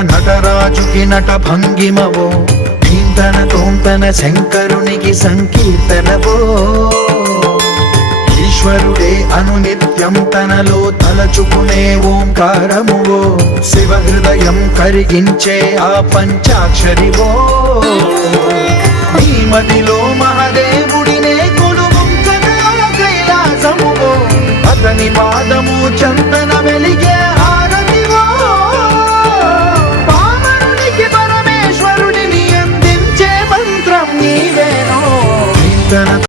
నటరాజుకి నట భంగిమవో, భీంతన తోంతన శంకరునికి సంకీర్తనవో. ఈశ్వరుడే అనునిత్యం తనలో తలచుకునే ఓంకారమువో, శివ హృదయం కరిగించే ఆ పంచాక్షరివో. నీ మదిలో మహదేవ